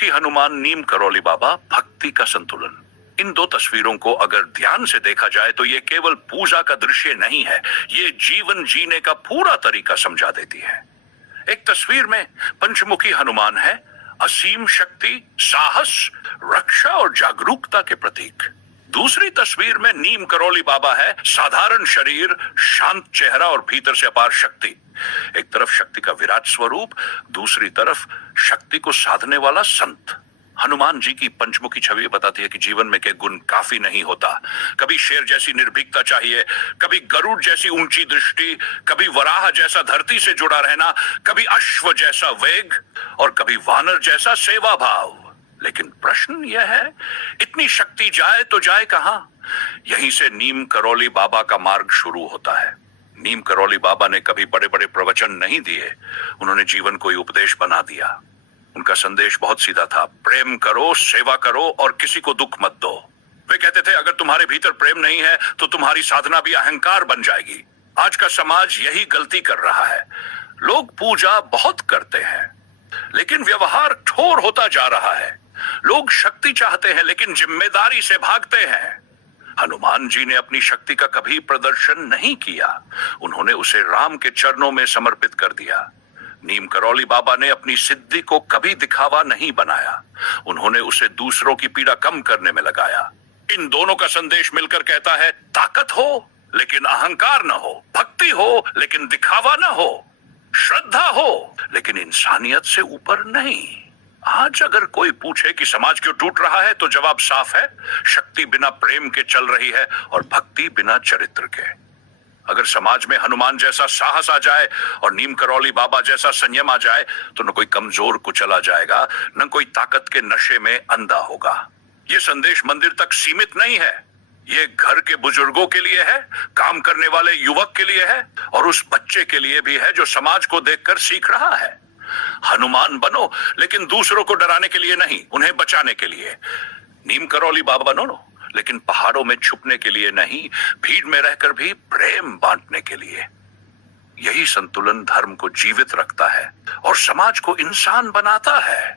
पंचमुखी हनुमान, नीम करौली बाबा, भक्ति का संतुलन। इन दो तस्वीरों को अगर ध्यान से देखा जाए तो ये केवल पूजा का दृश्य नहीं है, ये जीवन जीने का पूरा तरीका समझा देती है। एक तस्वीर में पंचमुखी हनुमान है असीम शक्ति, साहस, रक्षा और जागरूकता के प्रतीक। दूसरी तस्वीर में नीम करौली बाबा है साधारण शरीर, शांत चेहरा और भीतर से अपार शक्ति। एक तरफ शक्ति का विराट स्वरूप, दूसरी तरफ शक्ति को साधने वाला संत। हनुमान जी की पंचमुखी छवि बताती है कि जीवन में के गुण काफी नहीं होता। कभी शेर जैसी निर्भीकता चाहिए, कभी गरुड़ जैसी ऊंची दृष्टि, कभी वराह जैसा धरती से जुड़ा रहना, कभी अश्व जैसा वेग और कभी वानर जैसा सेवा भाव। लेकिन प्रश्न यह है, इतनी शक्ति जाए तो जाए कहां? यहीं से नीम करौली बाबा का मार्ग शुरू होता है। नीम करौली बाबा ने कभी बड़े बड़े प्रवचन नहीं दिए, उन्होंने जीवन को ही उपदेश बना दिया। उनका संदेश बहुत सीधा था, प्रेम करो, सेवा करो और किसी को दुख मत दो। वे कहते थे, अगर तुम्हारे भीतर प्रेम नहीं है तो तुम्हारी साधना भी अहंकार बन जाएगी। आज का समाज यही गलती कर रहा है। लोग पूजा बहुत करते हैं लेकिन व्यवहार ठोर होता जा रहा है। लोग शक्ति चाहते हैं लेकिन जिम्मेदारी से भागते हैं। हनुमान जी ने अपनी शक्ति का कभी प्रदर्शन नहीं किया, उन्होंने उसे राम के चरणों में समर्पित कर दिया। नीम करौली बाबा ने अपनी सिद्धि को कभी दिखावा नहीं बनाया, उन्होंने उसे दूसरों की पीड़ा कम करने में लगाया। इन दोनों का संदेश मिलकर कहता है, ताकत हो लेकिन अहंकार न हो, भक्ति हो लेकिन दिखावा न हो, श्रद्धा हो लेकिन इंसानियत से ऊपर नहीं। आज अगर कोई पूछे कि समाज क्यों टूट रहा है तो जवाब साफ है, शक्ति बिना प्रेम के चल रही है और भक्ति बिना चरित्र के। अगर समाज में हनुमान जैसा साहस आ जाए और नीम करौली बाबा जैसा संयम आ जाए तो न कोई कमजोर कुचला जाएगा, न कोई ताकत के नशे में अंधा होगा। ये संदेश मंदिर तक सीमित नहीं है, ये घर के बुजुर्गों के लिए है, काम करने वाले युवक के लिए है और उस बच्चे के लिए भी है जो समाज को देखकर सीख रहा है। हनुमान बनो लेकिन दूसरों को डराने के लिए नहीं, उन्हें बचाने के लिए। नीम करौली बाबा बनो लेकिन पहाड़ों में छुपने के लिए नहीं, भीड़ में रहकर भी प्रेम बांटने के लिए। यही संतुलन धर्म को जीवित रखता है और समाज को इंसान बनाता है।